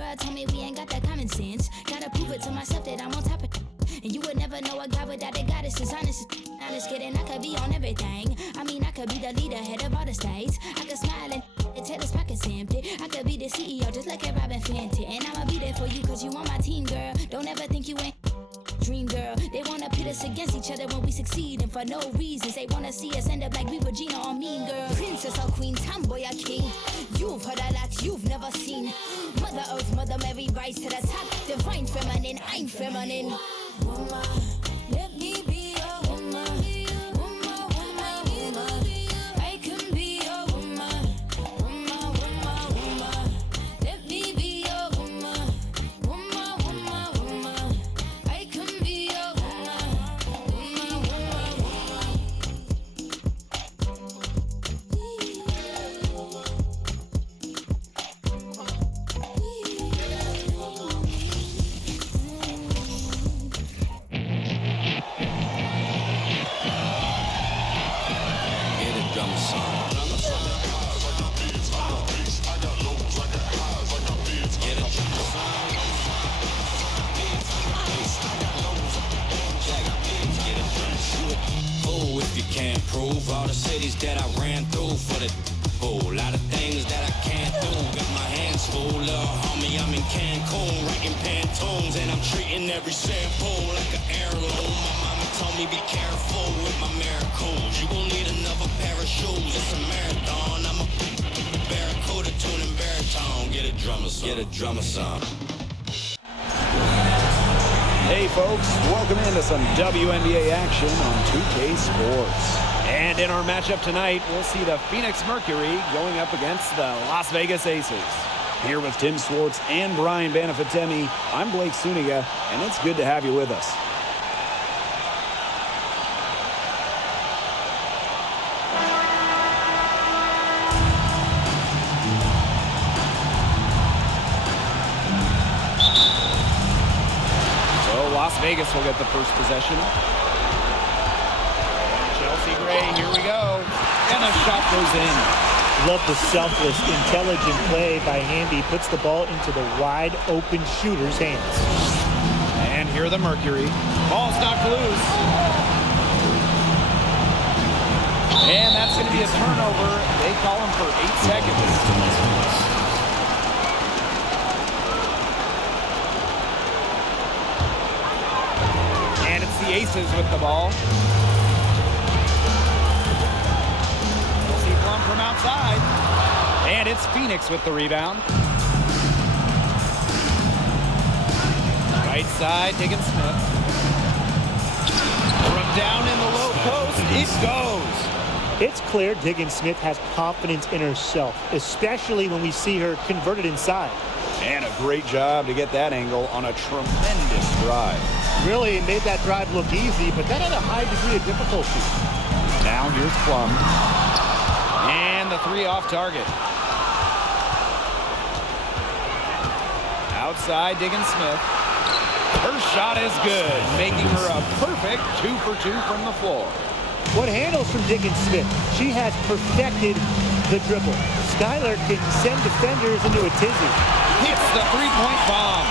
World told me we ain't got that common sense. Gotta prove it to myself that I'm on top of it. And you would never know a God without a goddess is honest. Honest kidding, I could be on everything. I mean, I could be the leader, head of all the states. I could smile and tell his pockets empty. I could be the CEO, just like a Robin Fenty. And I'ma be there for you, cause you on my team, girl. Don't ever think you ain't dream, girl. They wanna pit us against each other when we succeed, and for no reasons. They wanna see us end up like we Regina or Mean Girl. Princess or queen, tomboy or king. You've heard a lot you've never seen. Mother Earth, Mother Mary, rise to the top. Divine feminine, I'm feminine. Woman, let me be a woman. Woman, woman, woman. I can be a woman. Woman, woman, woman. Let me be a woman. Woman, woman, woman. I can be a woman. Woman, woman, woman. If you can't prove all the cities that I ran through for the whole lot of things that I can't do. Got my hands full, little homie, I'm in Cancun, writing Pantones, and I'm treating every shampoo like an heirloom. My mama told me be careful with my miracles. You gon' need another pair of shoes. It's a marathon. I'm a barracuda tuning baritone. Get a drummer song. Get a drummer song. Hey folks, welcome into some WNBA action on 2K Sports. And in our matchup tonight, we'll see the Phoenix Mercury going up against the Las Vegas Aces. Here with Tim Swartz and Brian Banafitemi, I'm Blake Suniga, and it's good to have you with us. Las Vegas will get the first possession. Chelsea Gray, here we go. And a shot goes in. Love the selfless, intelligent play by Hamby. Puts the ball into the wide open shooter's hands. And here the Mercury. Ball's knocked loose. And that's going to be a turnover. They call him for 8 seconds. The Aces with the ball. We'll see Plum from outside. And it's Phoenix with the rebound. Right side, Diggins-Smith. From down in the low post, it goes. It's clear Diggins-Smith has confidence in herself, especially when we see her converted inside. And a great job to get that angle on a tremendous drive. Really made that drive look easy, but that had a high degree of difficulty. Now here's Plum. And the three off target. Outside, Diggins-Smith. Her shot is good, making her a perfect 2 for 2 from the floor. What handles from Diggins-Smith? She has perfected the dribble. Skylar can send defenders into a tizzy. Hits the three-point bomb.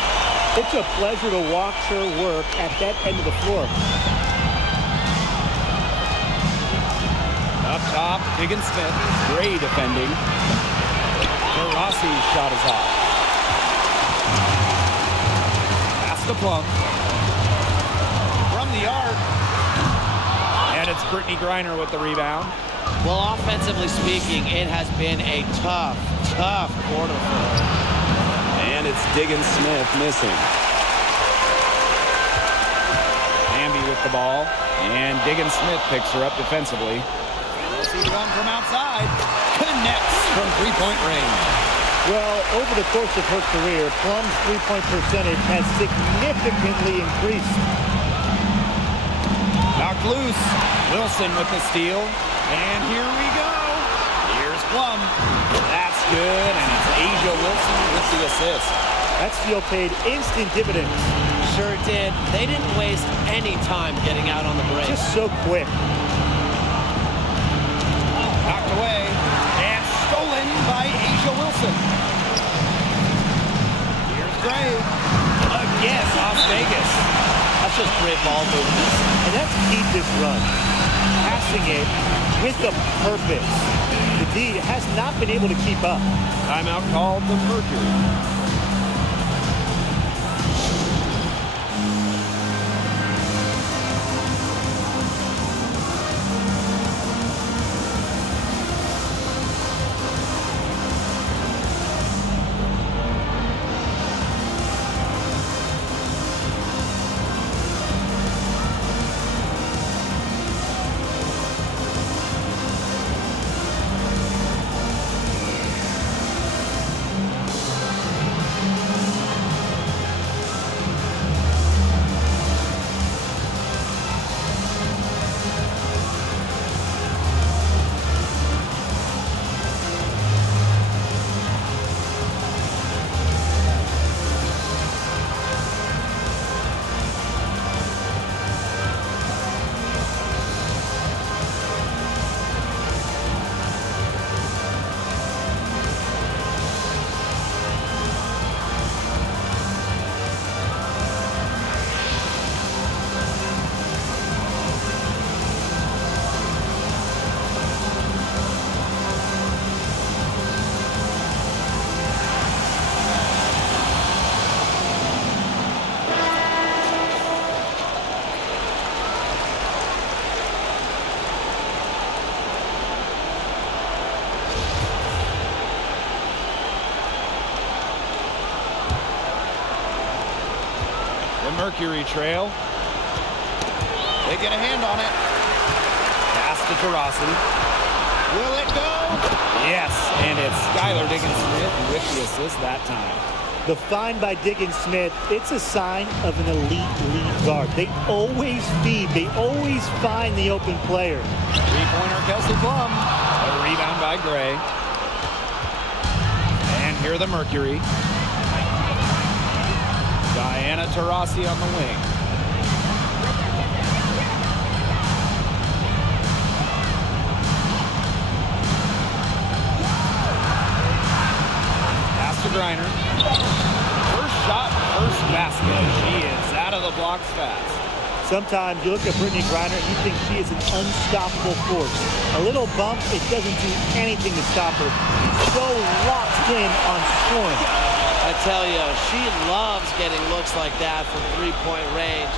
It's a pleasure to watch her work at that end of the floor. Up top, Diggins-Smith. Great defending. Rossi's shot is off. Pass to Plum. From the arc. And it's Brittany Griner with the rebound. Well, offensively speaking, it has been a tough quarter for her. And it's Diggins-Smith missing. Hamby with the ball. And Diggins-Smith picks her up defensively. We'll see Plum from outside. Connects from three-point range. Well, over the course of her career, Plum's three-point percentage has significantly increased. Knocked loose. Wilson with the steal. And here we go. Here's Plum. That's good, and it's Asia Wilson with the assist. That steal paid instant dividends. Sure did. They didn't waste any time getting out on the break. Just so quick. Knocked away and stolen by Asia Wilson. Gray against Las Vegas. That's just great ball movement. And that's keep this run. Passing it with a purpose. The D has not been able to keep up. Timeout called the Mercury. Mercury trail. They get a hand on it. Pass to Taurasi. Will it go? Yes, and it's Skylar Diggins-Smith with the assist that time. The find by Diggins-Smith, it's a sign of an elite lead guard. They always feed. They always find the open player. Three-pointer Kelsey Plum. A rebound by Gray. And here the Mercury. Diana Taurasi on the wing. Pass to Griner. First shot, first basket. She is out of the blocks fast. Sometimes you look at Brittany Griner and you think she is an unstoppable force. A little bump, it doesn't do anything to stop her. So locked in on scoring. I tell you, she loves getting looks like that from three-point range.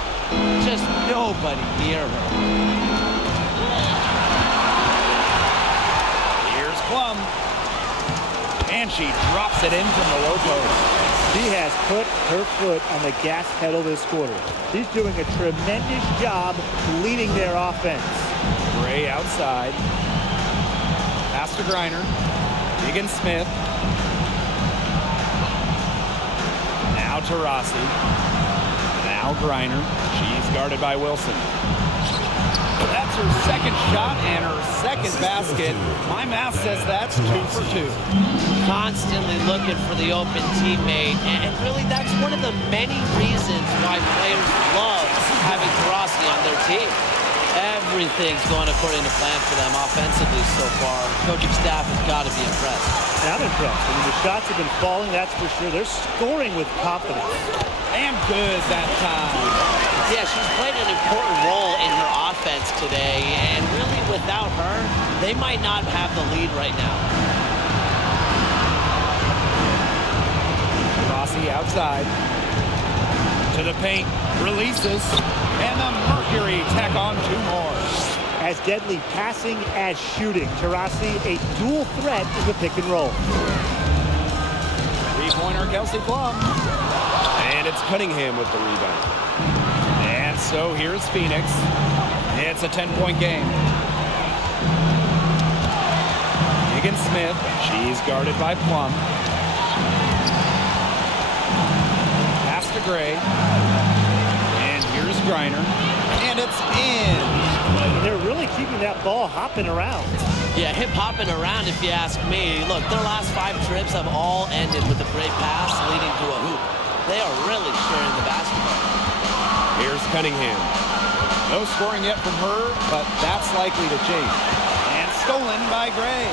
Just nobody near her. Here's Plum. And she drops it in from the low post. She has put her foot on the gas pedal this quarter. She's doing a tremendous job leading their offense. Gray outside. Pass to Griner. Diggins-Smith. Now Taurasi. Now Griner. She's guarded by Wilson. That's her second shot and her second basket. My math says that's 2 for 2. Constantly looking for the open teammate, and really that's one of the many reasons why players love having Taurasi on their team. Everything's going according to plan for them offensively so far. Coaching staff has got to be impressed. And I'm impressed. I mean, the shots have been falling, that's for sure. They're scoring with confidence. And good that time. Yeah, she's played an important role in her offense today, and really without her, they might not have the lead right now. Rossi outside. To the paint, releases, and the Mercury tack on 2 more. As deadly passing as shooting, Taurasi a dual threat in the pick and roll. Three-pointer Kelsey Plum. And it's Cunningham with the rebound. And so here's Phoenix. It's a 10-point game. Diggins-Smith, she's guarded by Plum. Pass to Gray. And here's Griner. And it's in. And they're really keeping that ball hopping around. Yeah, hip hopping around if you ask me. Look, their last 5 trips have all ended with a great pass leading to a hoop. They are really sharing the basketball. Here's Cunningham. No scoring yet from her, but that's likely to change. And stolen by Gray.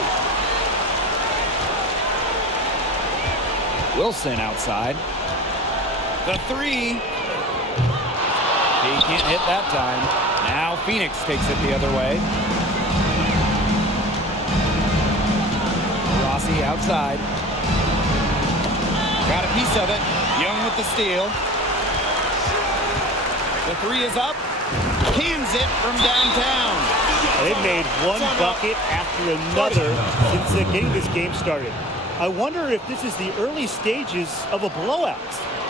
Wilson outside. The three. He can't hit that time. Now Phoenix takes it the other way. Rossi outside. Got a piece of it. Young with the steal. The three is up. Cans it from downtown. They've made one bucket after another since getting this game started. I wonder if this is the early stages of a blowout.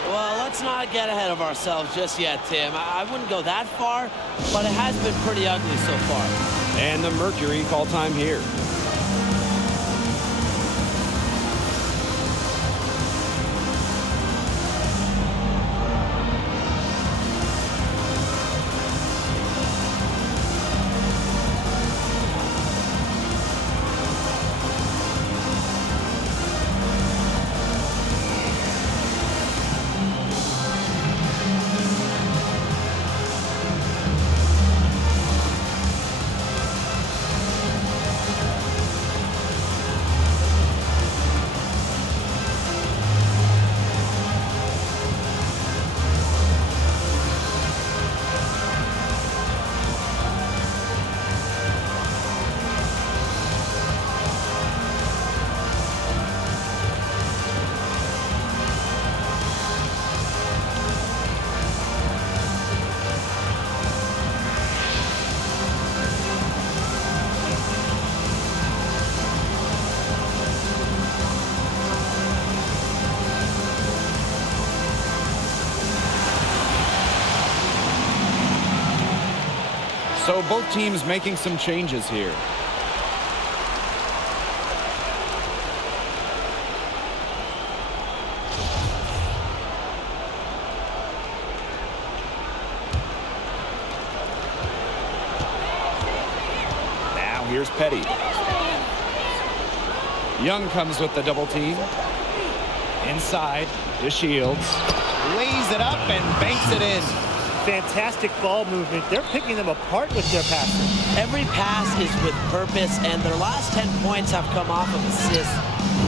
Well, let's not get ahead of ourselves just yet, Tim. I wouldn't go that far, but it has been pretty ugly so far. And the Mercury call time here. So both teams making some changes here. Now here's Petty. Young comes with the double team. Inside to Shields. Lays it up and banks it in. Fantastic ball movement. They're picking them apart with their passing. Every pass is with purpose, and their last 10 points have come off of assists.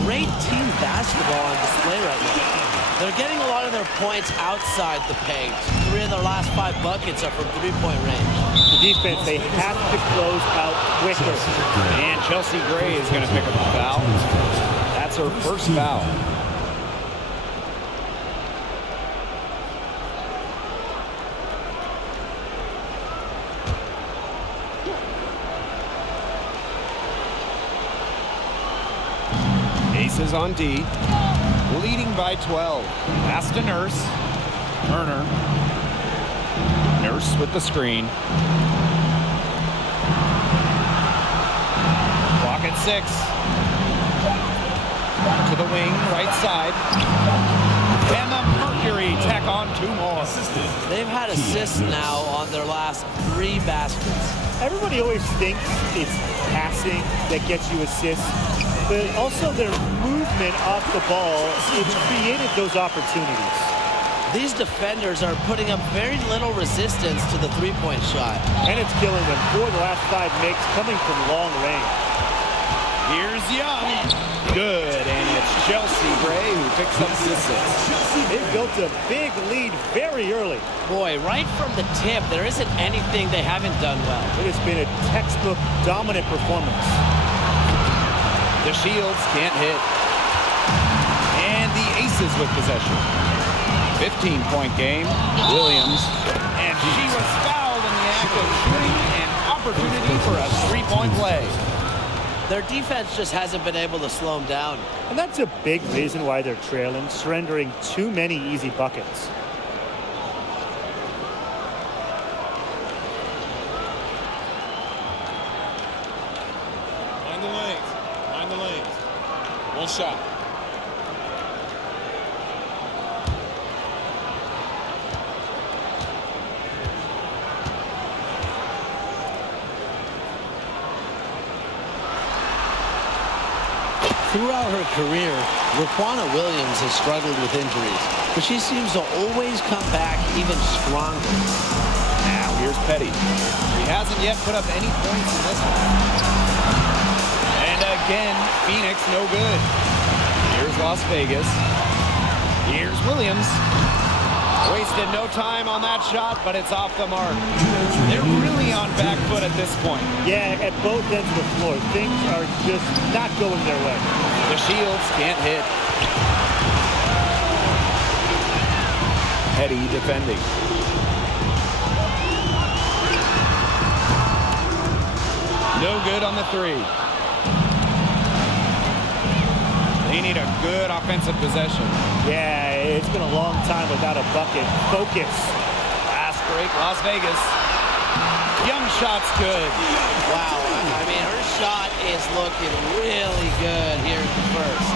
Great team basketball on display right now. They're getting a lot of their points outside the paint. 3 of their last 5 buckets are from three-point range. The defense, they have to close out quicker. And Chelsea Gray is going to pick up a foul. That's her first foul. Aces on D, leading by 12. Pass to Nurse. Turner. Nurse with the screen. Clock at 6. To the wing, right side. And the Mercury tack on 2 more. They've had assists now on their last 3 baskets. Everybody always thinks it's passing that gets you assists, but also their movement off the ball, it's created those opportunities. These defenders are putting up very little resistance to the three-point shot. And it's killing them. 4 of the last 5 makes coming from long range. Here's Young. Good, and it's Chelsea Gray who picks up the assist. They've built a big lead very early. Boy, right from the tip, there isn't anything they haven't done well. It has been a textbook dominant performance. The Shields can't hit. And the Aces with possession. 15-point game. Williams. And she was fouled in the act of shooting an opportunity for a 3-point play. Their defense just hasn't been able to slow them down. And that's a big reason why they're trailing, surrendering too many easy buckets. Mind the lanes. Mind the lanes. 1 shot. Throughout her career, Raquana Williams has struggled with injuries, but she seems to always come back even stronger. Now here's Petty. He hasn't yet put up any points in this one. And again, Phoenix no good. Here's Las Vegas. Here's Williams. Wasted no time on that shot, but it's off the mark. They're really on back foot at this point. Yeah, at both ends of the floor. Things are just not going their way. The Shields can't hit. Petty defending. No good on the three. They need a good offensive possession. Yeah, it's been a long time without a bucket. Focus. Fast break, Las Vegas. Young shot's good. Wow, I mean, her shot is looking really good here in the first.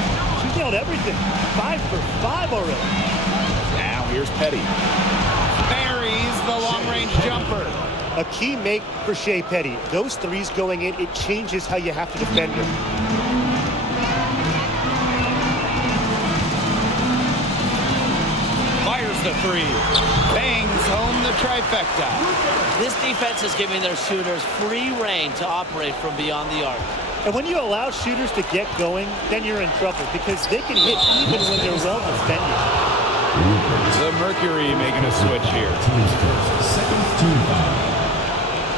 She's nailed everything. 5 for 5 already. Now here's Petty. Buries the long-range jumper. A key make for Shea Petty. Those threes going in, it changes how you have to defend her. Fires the three. Bangs home the trifecta. This defense is giving their shooters free reign to operate from beyond the arc. And when you allow shooters to get going, then you're in trouble because they can hit even when they're well defended. The Mercury making a switch here. Second team foul.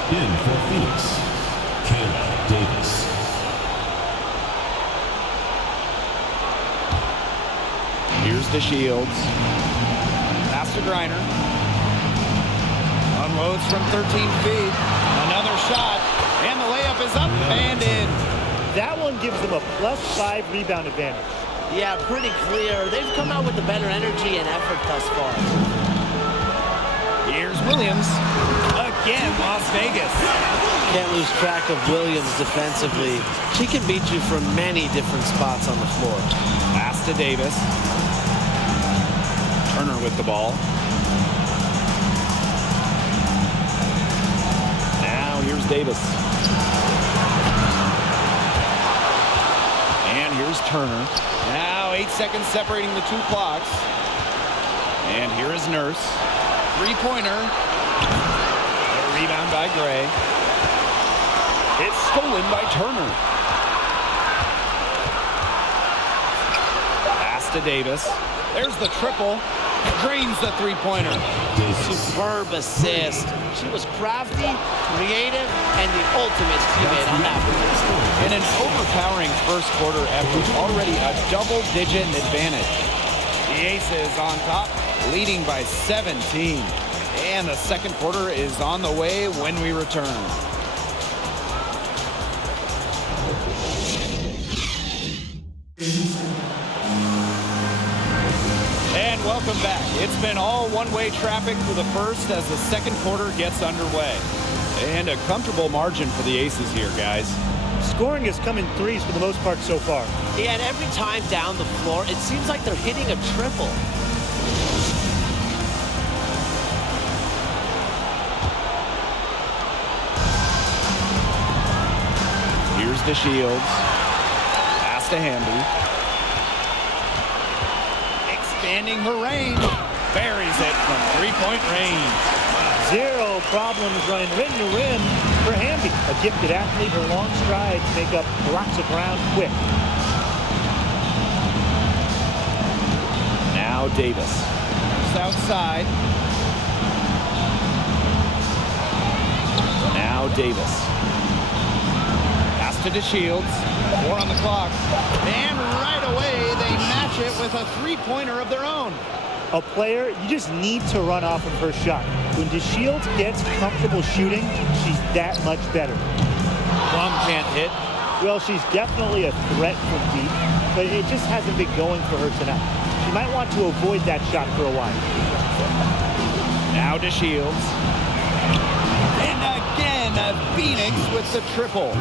In for Phoenix, Kayla Davis. Here's the Shields. Pass to Griner. Unloads from 13 feet. Another shot. And the layup is up and in. That one gives them a +5 rebound advantage. Yeah, pretty clear. They've come out with the better energy and effort thus far. Here's Williams. Again, Las Vegas. Can't lose track of Williams defensively. She can beat you from many different spots on the floor. Pass to Davis. Turner with the ball. Now here's Davis. And here's Turner. Now 8 seconds separating the two clocks. And here is Nurse. Three-pointer. A rebound by Gray. It's stolen by Turner. Pass to Davis. There's the triple. Drains the three-pointer. Superb assist. She was crafty, creative, and the ultimate teammate on that one. In an overpowering first quarter effort, already a double-digit advantage. The Aces on top, leading by 17. And the second quarter is on the way when we return. And welcome back. It's been all one-way traffic for the first as the second quarter gets underway. And a comfortable margin for the Aces here, guys. Scoring has come in threes for the most part so far. Yeah, and every time down the floor, it seems like they're hitting a triple. Here's the Shields. Pass to Hamby. Expanding her range. Buries it from three-point range. Zero problems running rim to rim for Hamby. A gifted athlete, her long strides make up lots of ground quick. Now Davis. Just outside. Now Davis. Pass to DeShields. 4 on the clock. And right away, they match it with a three-pointer of their own. A player, you just need to run off of her shot. When DeShields gets comfortable shooting, she's that much better. Plum can't hit. Well, she's definitely a threat from deep, but it just hasn't been going for her tonight. She might want to avoid that shot for a while. Now DeShields. And again, Phoenix with the triple.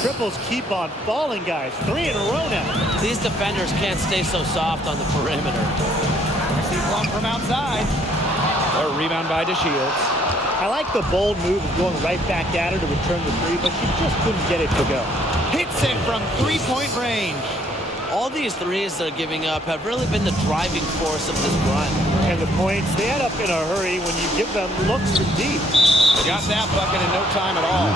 Triples keep on falling, guys. 3 in a row now. These defenders can't stay so soft on the perimeter. See Plum from outside. A rebound by DeShields. I like the bold move of going right back at her to return the three, but she just couldn't get it to go. Hits it from three-point range. All these threes they're giving up have really been the driving force of this run. And the points, they add up in a hurry when you give them looks from deep. Got that bucket in no time at all.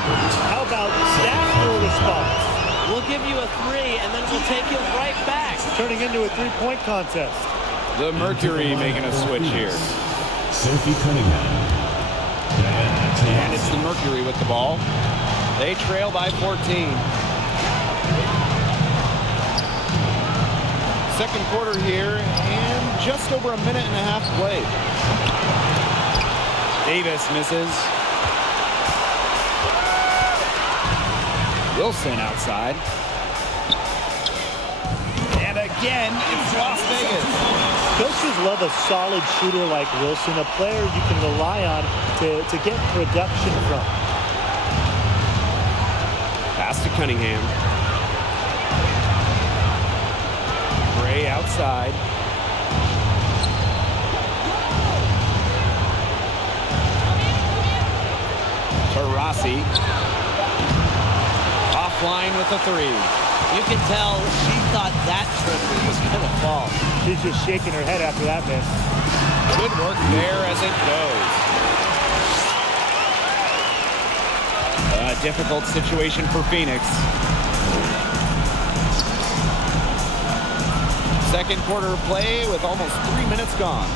How about that for a response? We'll give you a three, and then we'll take it right back. Turning into a three-point contest. The Mercury making a switch here. Sophie Cunningham. And it's the Mercury with the ball. They trail by 14. Second quarter here, and just over a minute and a half played. Davis misses. Wilson outside. And again, it's Las Vegas. Coaches love a solid shooter like Wilson, a player you can rely on to get production from. Pass to Cunningham. Gray outside. Taurasi. Offline with a three. You can tell she thought that triple was going to fall. She's just shaking her head after that miss. Good work there as it goes. A difficult situation for Phoenix. Second quarter play with almost 3 minutes gone.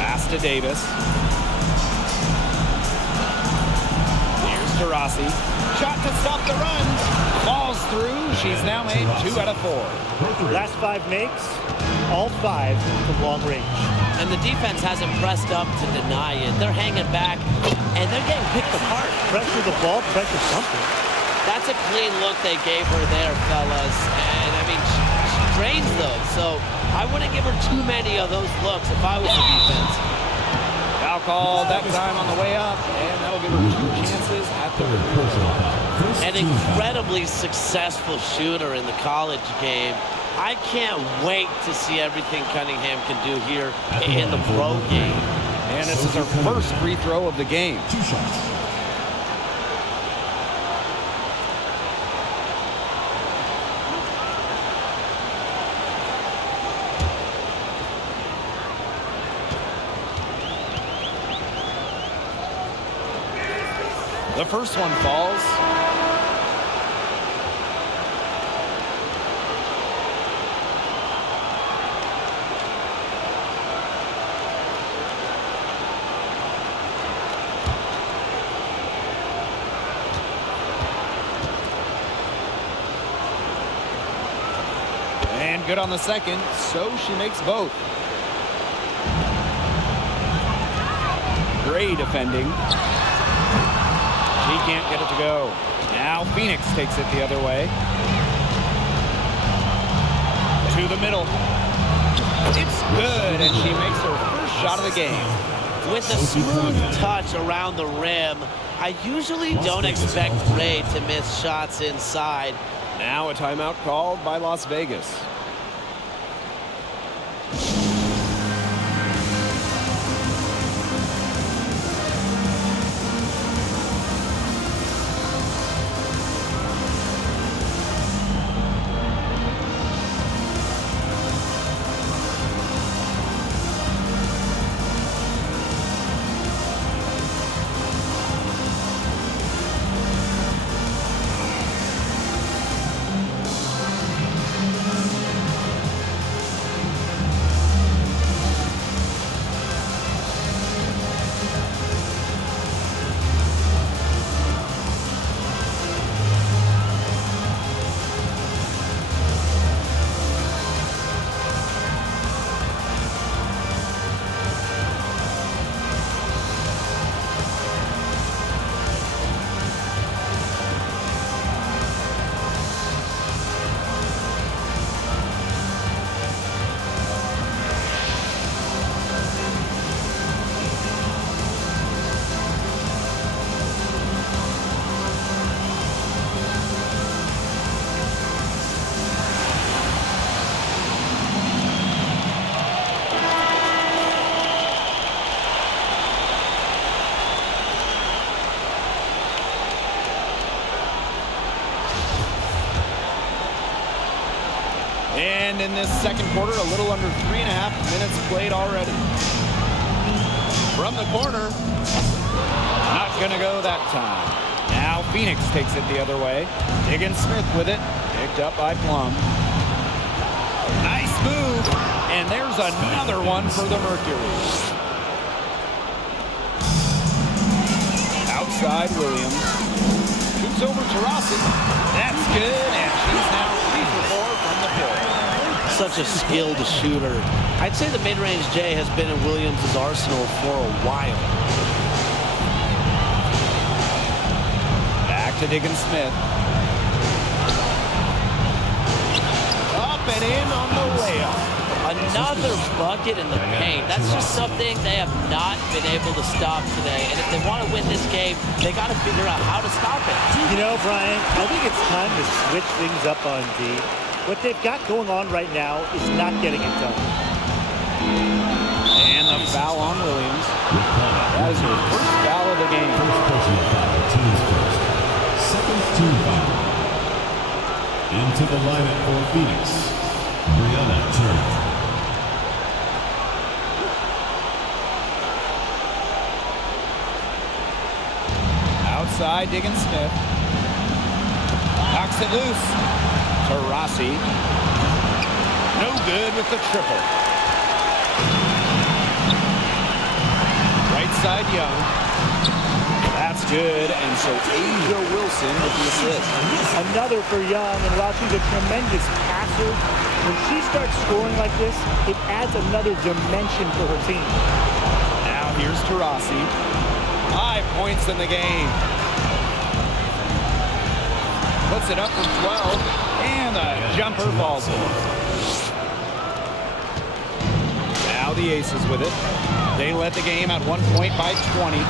Pass to Davis. Here's Taurasi. Shot to stop the run. Falls through. She's now made 2 out of 4. Last 5 makes, all 5 from long range. And the defense hasn't pressed up to deny it. They're hanging back, and they're getting picked apart. Pressure the ball, pressure something. That's a clean look they gave her there, fellas. And, I mean, she drains those. So I wouldn't give her too many of those looks if I was the defense. Foul called that time on the way up, and that'll give her 2 chances at the An incredibly successful shooter in the college game. I can't wait to see everything Cunningham can do here in the pro game. And this is her first free throw of the game. 2 shots. The first one falls. And good on the second, so she makes both. Gray defending. She can't get it to go. Now Phoenix takes it the other way. To the middle. It's good, and she makes her first shot of the game. With a smooth touch around the rim, I usually don't expect Gray to miss shots inside. Now a timeout called by Las Vegas. And in this second quarter, a little under 3.5 minutes played already. From the corner, not gonna go that time. Now Phoenix takes it the other way. Diggins-Smith with it, picked up by Plum. Nice move, And there's another one for the Mercury. Outside Williams. Shoots over to Rossi. That's good, and she's now 3 for 4 from the field. Such a skilled shooter. I'd say the mid-range J has been in Williams' arsenal for a while. Back to Diggins-Smith. Up and in on the layup. Another bucket in the paint. That's just something they have not been able to stop today. And if they want to win this game, they got to figure out how to stop it. You know, Brian, I think it's time to switch things up on D. What they've got going on right now is not getting it done. And the foul on Williams. That is her first foul of the game. First personal foul, team's first. Second team foul. Into the lineup for Phoenix, Brianna Turner. Outside Diggins-Smith. Knocks it loose. To Rossi. No good with the triple. Right side Young. That's good, and so Asia Wilson with the assist. Another for Young, and while she's a tremendous passer, when she starts scoring like this, it adds another dimension for her team. Now here's to Rossi. 5 points in the game. Puts it up from 12, and the jumper falls in. Now the Aces with it. They led the game at 1 point by 20.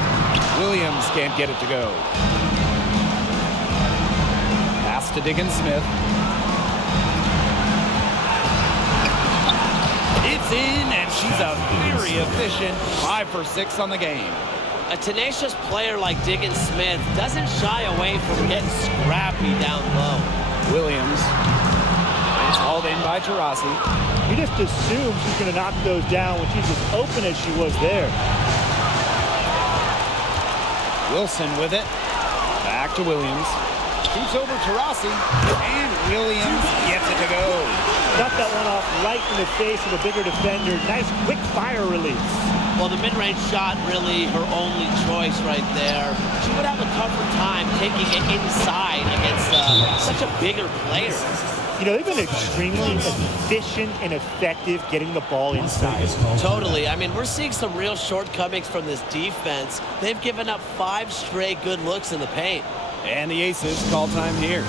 Williams can't get it to go. Pass to Diggins-Smith. It's in, and she's a very efficient 5 for 6 on the game. A tenacious player like Diggins-Smith doesn't shy away from getting scrappy down low. Williams. It's hauled in by Taurasi. You just assume she's going to knock those down when she's as open as she was there. Wilson with it. Back to Williams. Shoots over Taurasi. And Williams gets it to go. Got that one off right in the face of a bigger defender. Nice quick fire release. Well, the mid-range shot really her only choice right there. She would have a tougher time taking it inside against such a bigger player. You know, they've been extremely efficient and effective getting the ball inside. Totally. I mean, we're seeing some real shortcomings from this defense. They've given up 5 straight good looks in the paint. And the Aces call time here.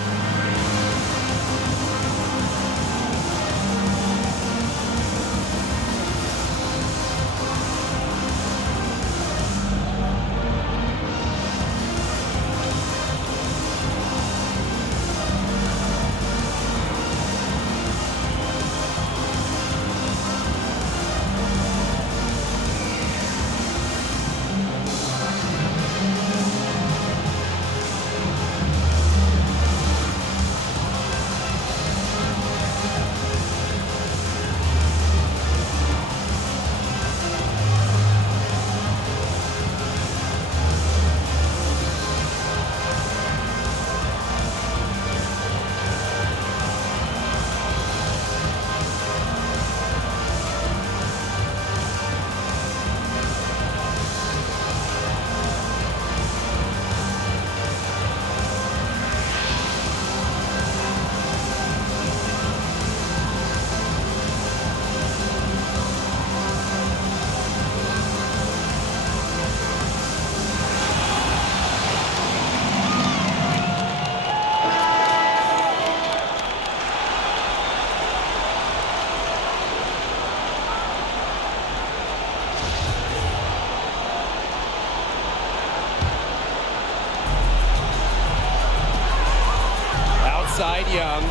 Outside Young.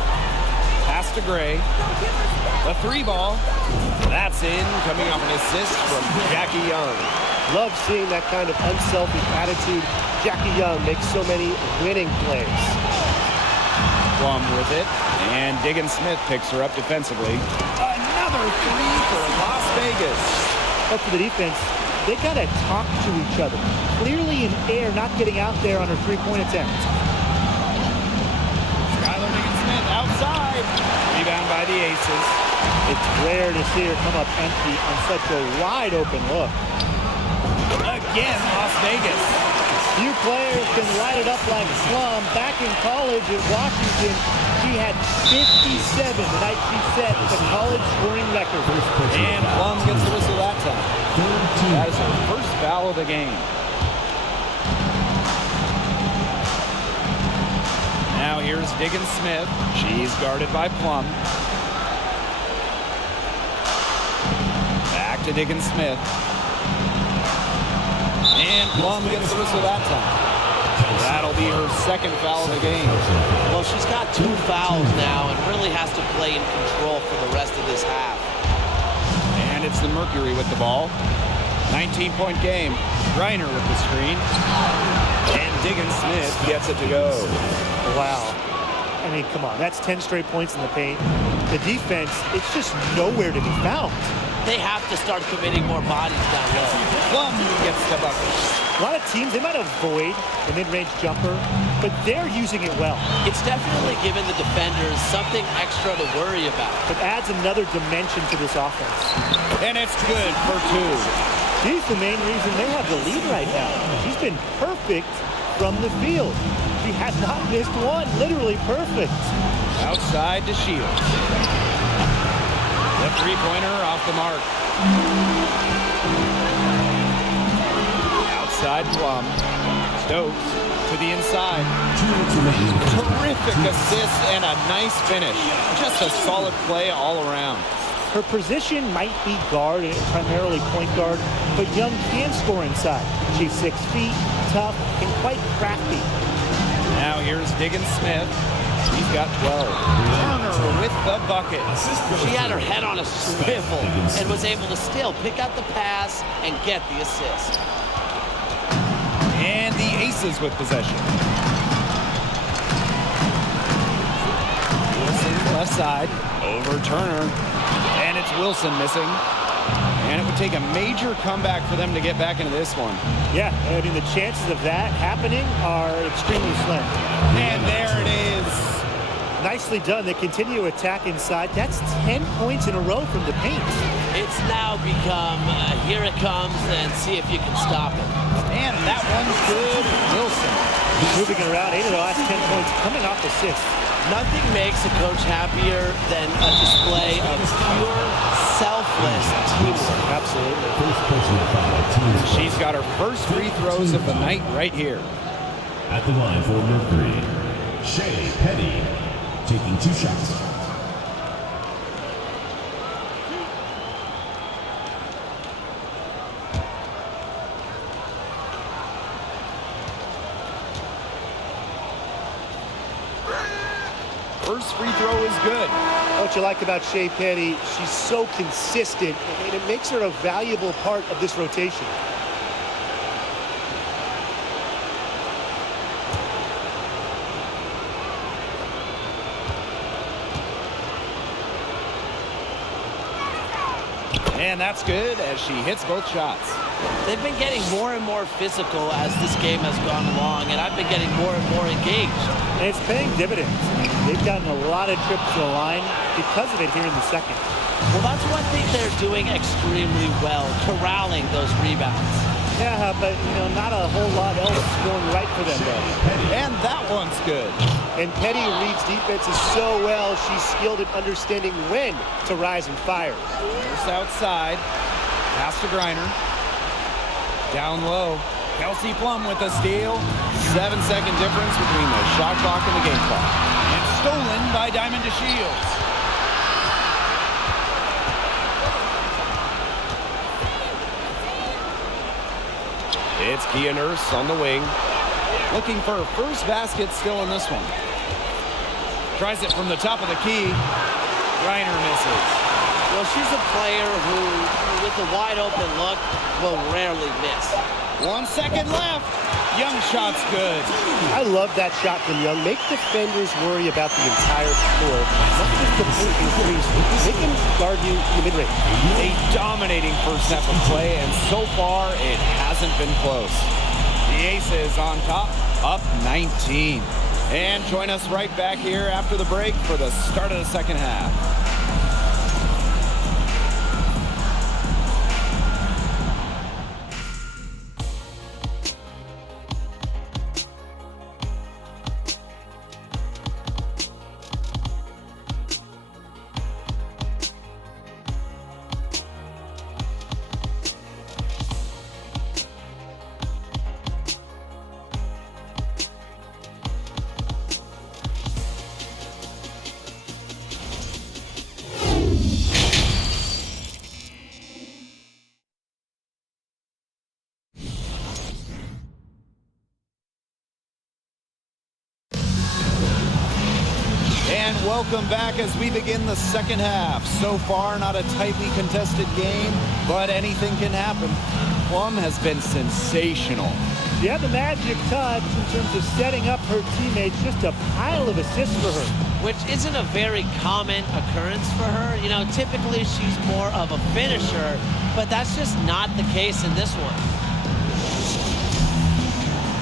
Pass to Gray. The 3 ball. That's in, coming off an assist from Jackie Young. Love seeing that kind of unselfish attitude. Jackie Young makes so many winning plays. Plum with it, and Diggins-Smith picks her up defensively. Another 3 for Las Vegas. But for the defense, they got to talk to each other. Clearly in air, not getting out there on her 3-point attempt. Skylar Diggins-Smith outside. Rebound by the Aces. It's rare to see her come up empty on such a wide open look. Again, Las Vegas. Few players can light it up like Plum. Back in college at Washington, she had 57 the night she set the college scoring record. And Plum gets the whistle that time. That is her first foul of the game. Now here's Diggins-Smith. She's guarded by Plum. Back to Diggins-Smith. And Plum gets the whistle that time. That'll be her second foul of the game. Well, she's got 2 fouls now and really has to play in control for the rest of this half. And it's the Mercury with the ball. 19-point game. Reiner with the screen. And Diggins-Smith gets it to go. Wow. I mean, come on. That's 10 straight points in the paint. The defense, it's just nowhere to be found. They have to start committing more bodies down low. Plum gets the bucket. A lot of teams, they might avoid the mid-range jumper, but they're using it well. It's definitely given the defenders something extra to worry about. It adds another dimension to this offense. And it's good for 2. She's the main reason they have the lead right now. She's been perfect from the field. She has not missed one, literally perfect. Outside to Shields. The three-pointer off the mark. Outside Plum. Stokes to the inside. Terrific assist and a nice finish. Just a solid play all around. Her position might be guard and primarily point guard, but Young can score inside. She's 6 feet, tough, and quite crafty. Now here's Diggins-Smith. He's got 12. Turner with the bucket. She had her head on a swivel and was able to still pick out the pass and get the assist. And the Aces with possession. Wilson left side. Over Turner. And it's Wilson missing. And it would take a major comeback for them to get back into this one. Yeah, I mean, the chances of that happening are extremely slim. And there it is. Nicely done. They continue to attack inside. That's 10 points in a row from the paint. It's now become, here it comes, and see if you can stop it. And that one's good. Wilson. Moving it around, 8 of the last 10 points coming off assists. Nothing makes a coach happier than a display of pure, selfless teamwork. Absolutely. She's got her first free throws of the night right here. At the line for Mercury, Shea Petty taking 2 shots. First free throw is good. What you like about Shea Petty, she's so consistent, and it makes her a valuable part of this rotation. And that's good as she hits both shots. They've been getting more and more physical as this game has gone along, and I've been getting more and more engaged. And it's paying dividends. They've gotten a lot of trips to the line because of it here in the second. Well, that's one thing they're doing extremely well, corralling those rebounds. Yeah, but, not a whole lot else going right for them, though. And that one's good. And Petty reads defenses so well, she's skilled at understanding when to rise and fire. Just outside. Pass to Griner. Down low. Kelsey Plum with a steal. 7-second difference between the shot clock and the game clock. And stolen by Diamond DeShields. It's Kia Nurse on the wing. Looking for her first basket still in this one. Tries it from the top of the key. Griner misses. Well, she's a player who, with a wide open look, will rarely miss. 1 second left. Young shot's good. I love that shot from Young. Make defenders worry about the entire floor, not just the point increase. They can guard you in the mid-range. A dominating first half of play, and so far it hasn't been close. The Aces on top, up 19. And join us right back here after the break for the start of the second half. welcome back as we begin the second half. So far, not a tightly contested game, but anything can happen. Plum has been sensational. She had the magic touch in terms of setting up her teammates, just a pile of assists for her. Which isn't a very common occurrence for her. You know, typically she's more of a finisher, but that's just not the case in this one.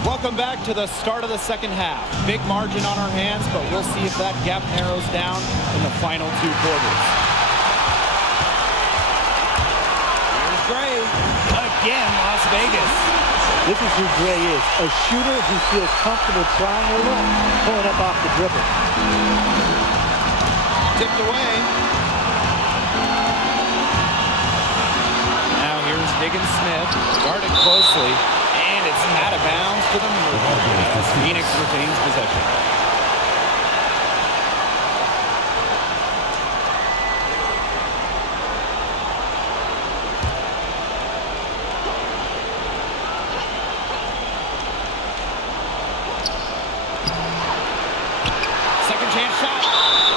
Welcome back to the start of the second half. Big margin on our hands, but we'll see if that gap narrows down in the final two quarters. Here's Gray. Again, Las Vegas. This is who Gray is, a shooter who feels comfortable trying her luck, pulling up off the dribble. Tipped away. Now here's Diggins-Smith, guarded closely, and it's out of bounds to the Mercury as Phoenix retains possession.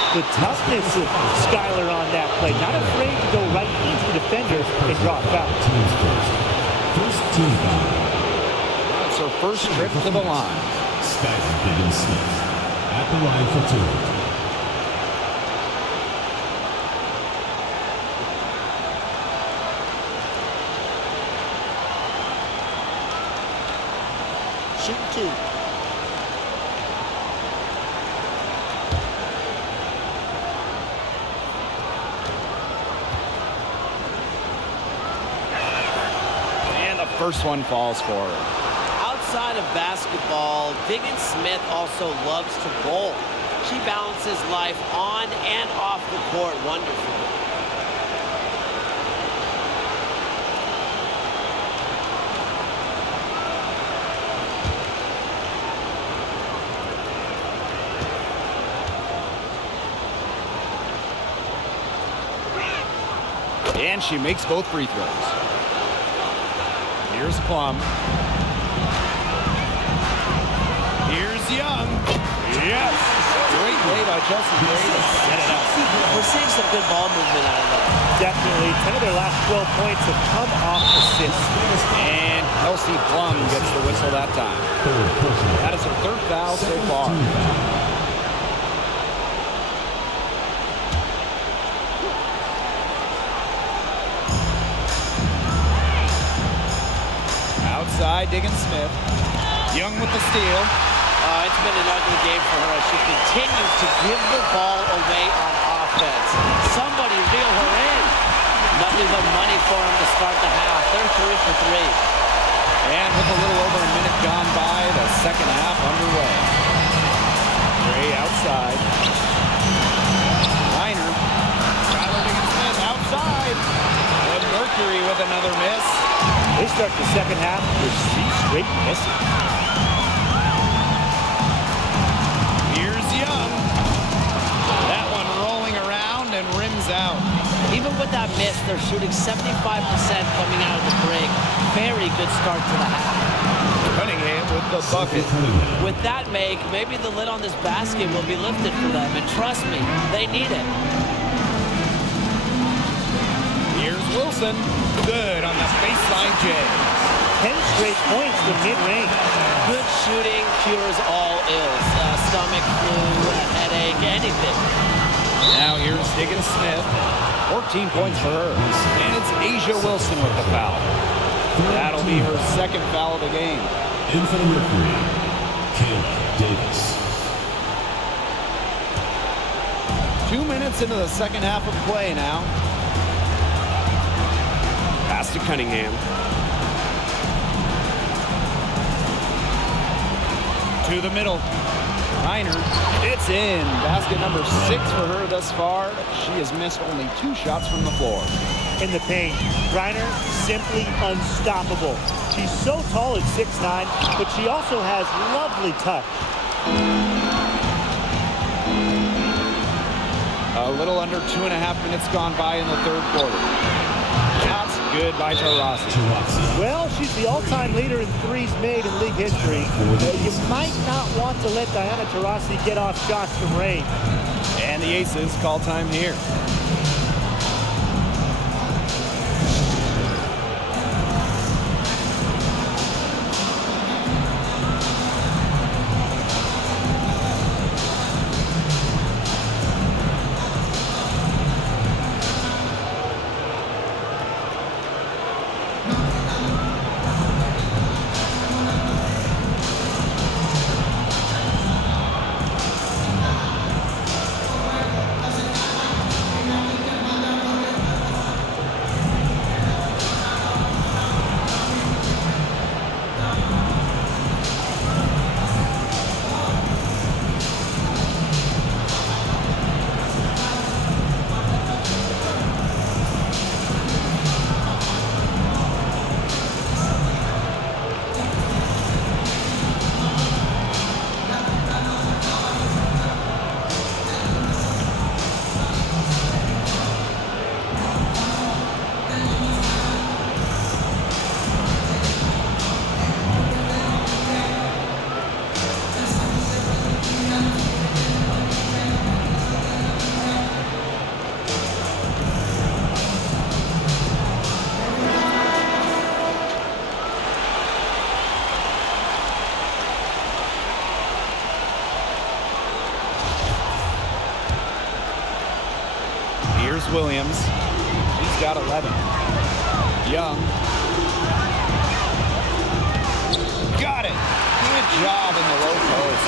The toughness of Skylar on that play, not afraid to go right into the defender and draw a foul. First team foul. That's her first trip to the line. Skylar Diggins-Smith at the line for two. Shoot two. First one falls for her. Outside of basketball, Diggins-Smith also loves to bowl. She balances life on and off the court wonderfully. And she makes both free throws. Here's Plum. Here's Young. Yes! Great play by Kelsey to set it up. We're seeing some good ball movement out of them. Definitely. 10 of their last 12 points have come off assists. And Kelsey Plum gets the whistle that time. That is her third foul so far. Outside, Diggins-Smith. Young with the steal. It's been an ugly game for her as she continues to give the ball away on offense. Somebody reel her in. Nothing but money for them to start the half. They're 3 for 3. And with a little over a minute gone by, the second half underway. Gray outside. Reiner. Skylar Diggins-Smith outside. The Mercury with another miss. They start the second half with 3 straight misses. Here's Young. That one rolling around and rims out. Even with that miss, they're shooting 75% coming out of the break. Very good start to the half. Cunningham with the bucket. With that make, maybe the lid on this basket will be lifted for them. And trust me, they need it. Here's Wilson. Good on the baseline J. 10 straight points from mid-range. Good shooting cures all ills. Stomach flu, headache, anything. Now here's Diggins-Smith. 14 points for her. And it's Asia Wilson with the foul. That'll be her second foul of the game. In for the Mercury, Kayla Davis. 2 minutes into the second half of play now. Pass to Cunningham. To the middle. Reiner. It's in. Basket number 6 for her thus far. She has missed only 2 shots from the floor. In the paint, Reiner simply unstoppable. She's so tall at 6'9", but she also has lovely touch. A little under 2.5 minutes gone by in the third quarter. Shots good by Taurasi. Well, she's the all-time leader in threes made in league history. You might not want to let Diana Taurasi get off shots from range. And And the Aces call time here. Williams. He's got 11. Young. Got it. Good job in the low post.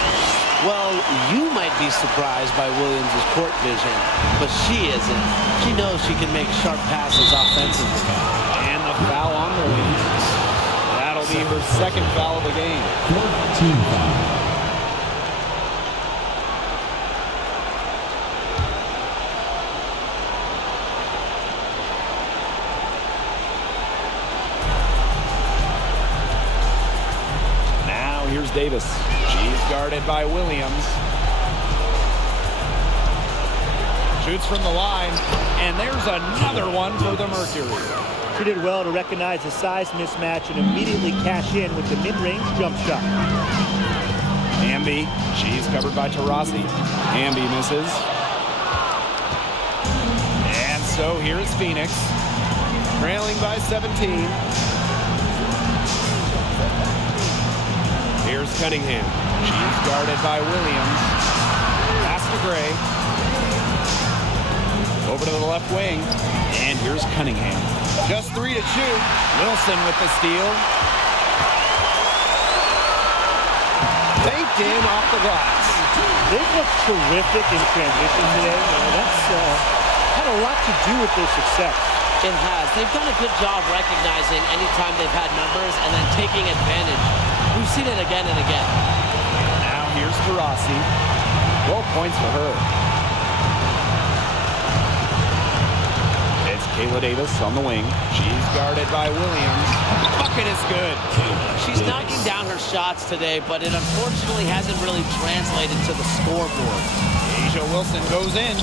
Well, you might be surprised by Williams' court vision, but she isn't. She knows she can make sharp passes offensively. And the foul on Williams. That'll be her second foul of the game. 14 foul. Here's Davis. She's guarded by Williams. Shoots from the line, and there's another one for the Mercury. She did well to recognize the size mismatch and immediately cash in with the mid-range jump shot. Amby, she's covered by Taurasi. Amby misses. And so here's Phoenix, trailing by 17. Here's Cunningham. She's guarded by Williams. Pass to Gray. Over to the left wing. And here's Cunningham. Just 3 to shoot. Wilson with the steal. Faked in off the glass. They've looked terrific in transition today. That's had a lot to do with their success. It has. They've done a good job recognizing anytime they've had numbers and then taking advantage. We've seen it again and again. Now here's Taurasi. 12 points for her. It's Kayla Davis on the wing. She's guarded by Williams. Bucket is good. She's knocking down her shots today, but it unfortunately hasn't really translated to the scoreboard. Asia Wilson goes in,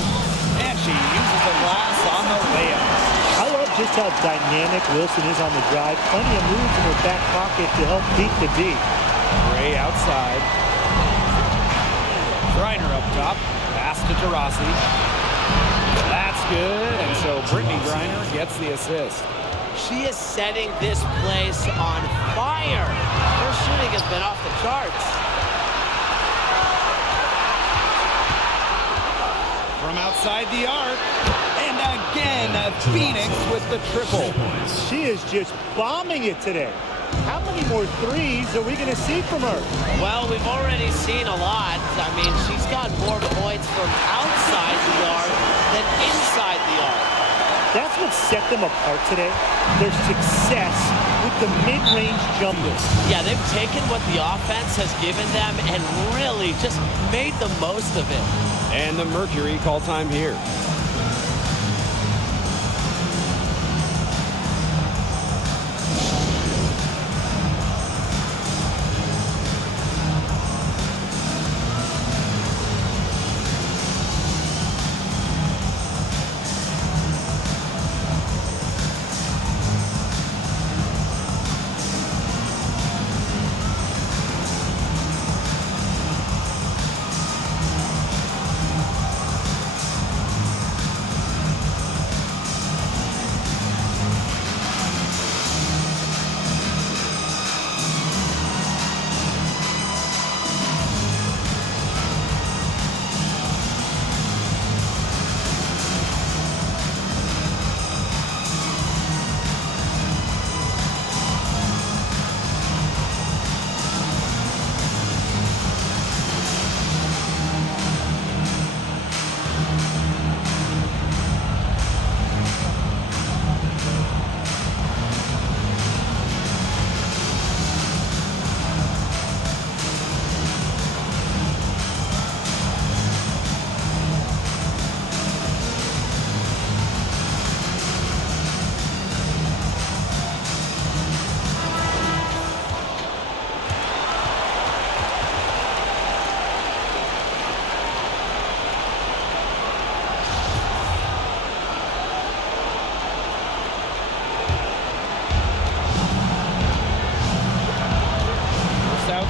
and she uses the glass on the layup. I love just how dynamic Wilson is on the drive. Plenty of moves in her back pocket to help beat the D. Gray outside. Griner up top. Pass to Taurasi. That's good. And so Brittany Griner gets the assist. She is setting this place on fire. Her shooting has been off the charts. From outside the arc. And again, Phoenix with the triple. She is just bombing it today. How many more threes are we going to see from her? Well, we've already seen a lot. I mean, she's got more points from outside the arc than inside the arc. That's what set them apart today. Their success with the mid-range jumpers. Yeah, they've taken what the offense has given them and really just made the most of it. And the Mercury call time here.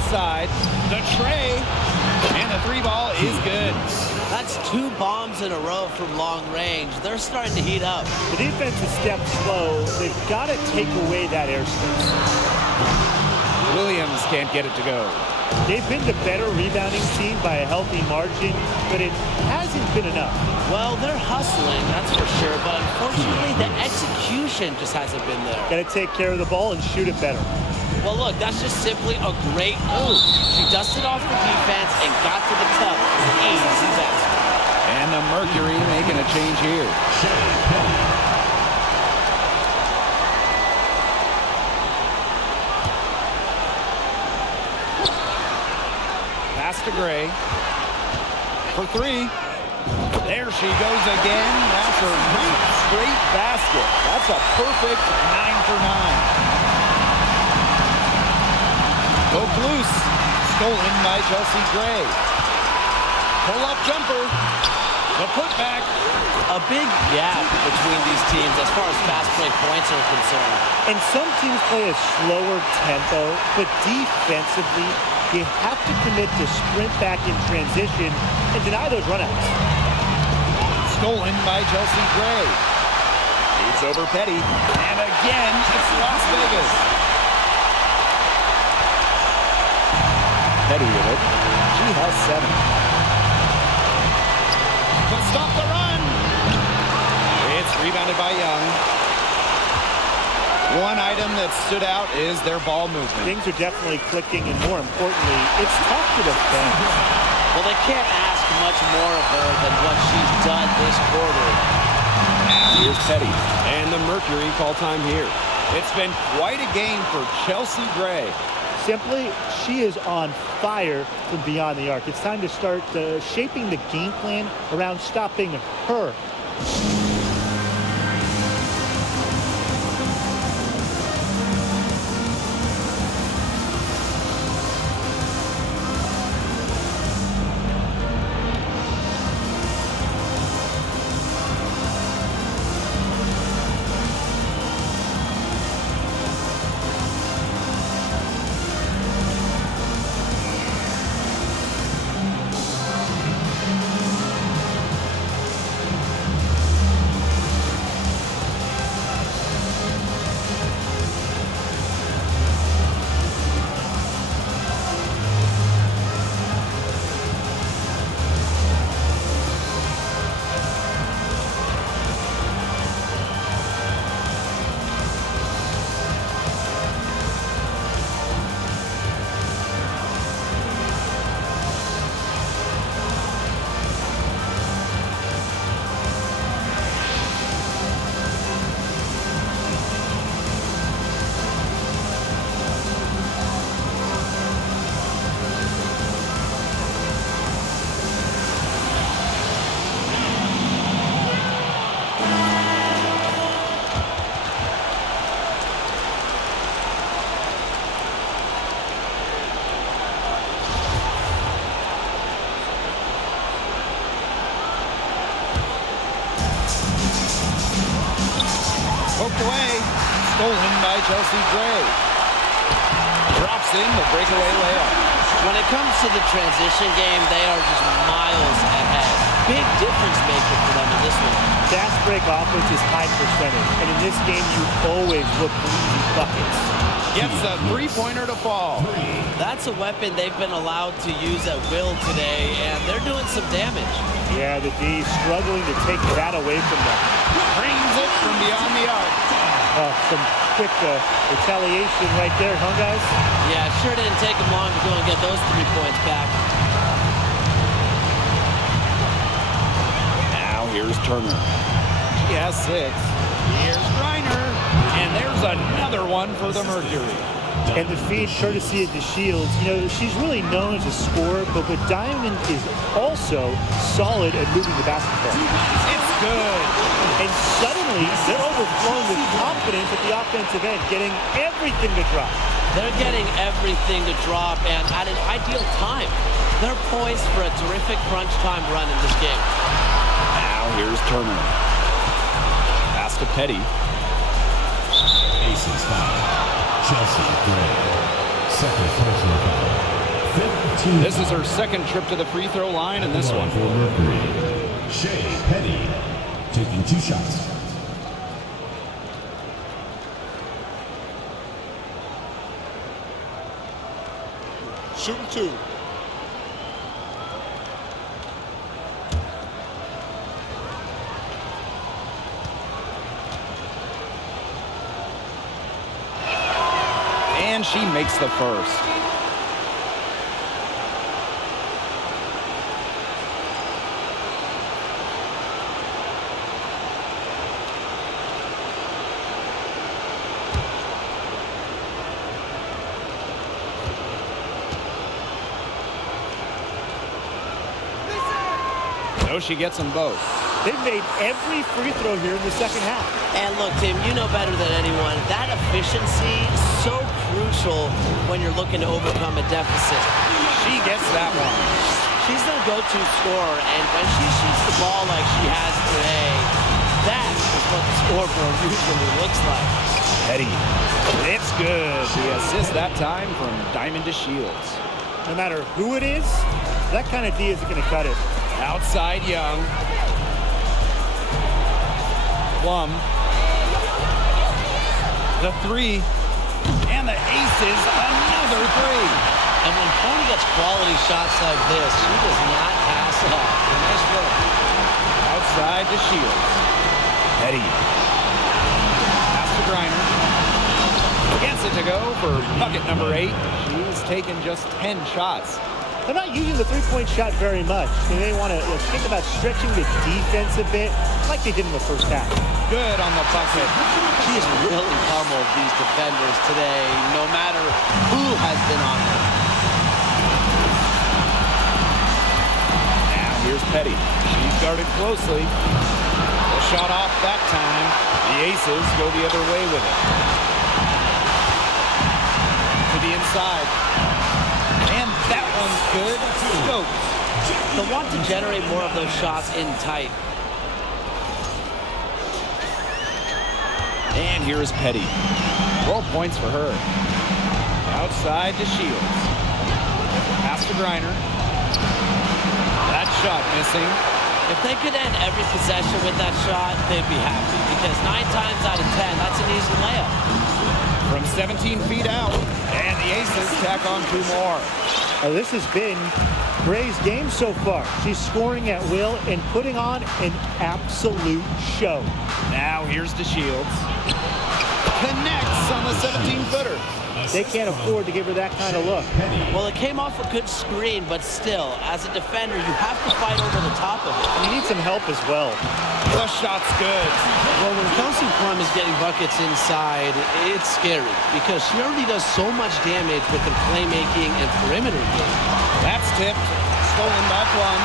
side. The tray. And the three ball is good. That's 2 bombs in a row from long range. They're starting to heat up. The defense has stepped slow. They've got to take away that airspace. Williams can't get it to go. They've been the better rebounding team by a healthy margin, but it hasn't been enough. Well, they're hustling, that's for sure, but unfortunately, the execution just hasn't been there. Got to take care of the ball and shoot it better. Well, look, that's just simply a great move. She dusted off the defense and got to the cup. Easy basket. And the Mercury making a change here. Pass to Gray. For 3. There she goes again. That's her 9th straight basket. That's a perfect 9 for 9. Poke loose. Stolen by Kelsey Gray. Pull-up jumper. The putback. A big gap between these teams as far as fast break points are concerned. And some teams play a slower tempo, but defensively, you have to commit to sprint back in transition and deny those runouts. Stolen by Chelsea Gray. It's over Petty. And again, it's Las Vegas. Petty with it. She has 7. To stop the run. It's rebounded by Young. One item that stood out is their ball movement. Things are definitely clicking, and more importantly, it's tough to defend. Well, they can't ask much more of her than what she's done this quarter. Now here's Petty. And the Mercury call time here. It's been quite a game for Chelsea Gray. Simply, she is on fire from beyond the arc. It's time to start shaping the game plan around stopping her. Poked away. Stolen by Chelsea Gray. Drops in the breakaway layup. When it comes to the transition game, they are just miles ahead. Big difference maker for them in this one. Fast break offense is high percentage, and in this game, you always look for easy buckets. Gets a three-pointer to fall. That's a weapon they've been allowed to use at will today, and they're doing some damage. Yeah, the D struggling to take that away from them. Brings it from beyond the arc. Some quick retaliation right there, huh, guys? Yeah, it sure didn't take them long to go and get those 3 points back. Now here's Turner. She has 6. Here's Reiner. And there's another one for the Mercury. And the feed courtesy of the Shields. You know, she's really known as a scorer, but Diamond is also solid at moving the basketball. It's good. And suddenly, they're overflowing with confidence at the offensive end, getting everything to drop. They're getting everything to drop, and at an ideal time. They're poised for a terrific crunch time run in this game. Now here's Turner. Pass to Petty. Aces foul. Chelsea Gray. Second personal foul. 15. This is her second trip to the free throw line in this one. For Mercury, Shea Petty taking 2 shots. Shooting 2. And she makes the first. So she gets them both. They've made every free throw here in the second half. And look, Tim, you know better than anyone, that efficiency is so crucial when you're looking to overcome a deficit. She gets that one. She's their go-to scorer, and when she shoots the ball like she has today, that is what the scoreboard usually looks like. Petty. It's good. The assist that time from Diamond to Shields. No matter who it is, that kind of D isn't going to cut it. Outside Young. Plum. The 3. And the aces, another 3. And when Plum gets quality shots like this, she does not pass up. Nice work. Outside to Shields. Petty. Pass to Griner. Gets it to go for bucket number 8. She's taken just 10 shots. They're not using the three-point shot very much. They may want to think about stretching the defense a bit, like they did in the first half. Good on the bucket. She has really pummeled these defenders today, no matter who has been on her. Now here's Petty. She's guarded closely. The shot off that time. The Aces go the other way with it. To the inside. And that one's good. Stokes. They'll want to generate more of those shots in tight. And here is Petty. 12 points for her. Outside to Shields. Pass to Griner. That shot missing. If they could end every possession with that shot, they'd be happy, because 9 times out of 10, that's an easy layup. From 17 feet out, and the Aces tack on 2 more. This has been Gray's game so far. She's scoring at will and putting on an absolute show. Now here's to Shields. Connects on the 17-footer. They can't afford to give her that kind of look. Well, it came off a good screen, but still, as a defender, you have to fight over the top of it. You need some help as well. The shot's good. Well, when Kelsey Plum is getting buckets inside, it's scary, because she already does so much damage with her playmaking and perimeter game. That's tipped. Stolen by Plum.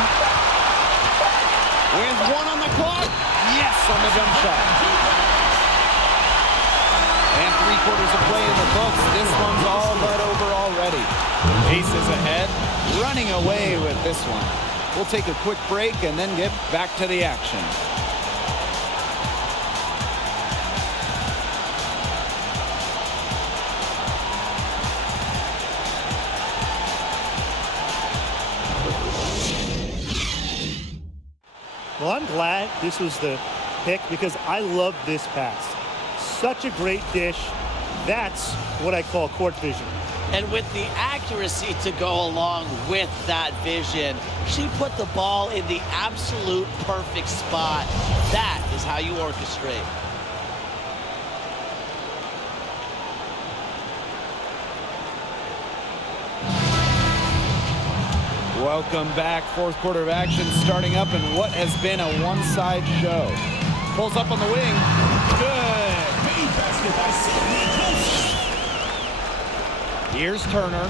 With 1 on the clock. Yes, on the jump shot. And 3/4 of play in the books. This one's all but over already. Aces ahead, running away with this one. We'll take a quick break and then get back to the action. Well, I'm glad this was the pick, because I love this pass. Such a great dish. That's what I call court vision. And with the accuracy to go along with that vision, she put the ball in the absolute perfect spot. That is how you orchestrate. Welcome back. 4th quarter of action starting up in what has been a one-side show. Pulls up on the wing. Good. Here's Turner.